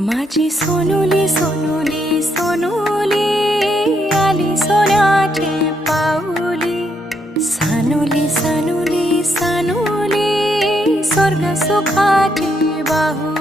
माझी सोनुली सोनुली सोनुली आली सोन्याची पाऊली सानुली सानुली सानुली स्वर्ग सुखाची बाहुली।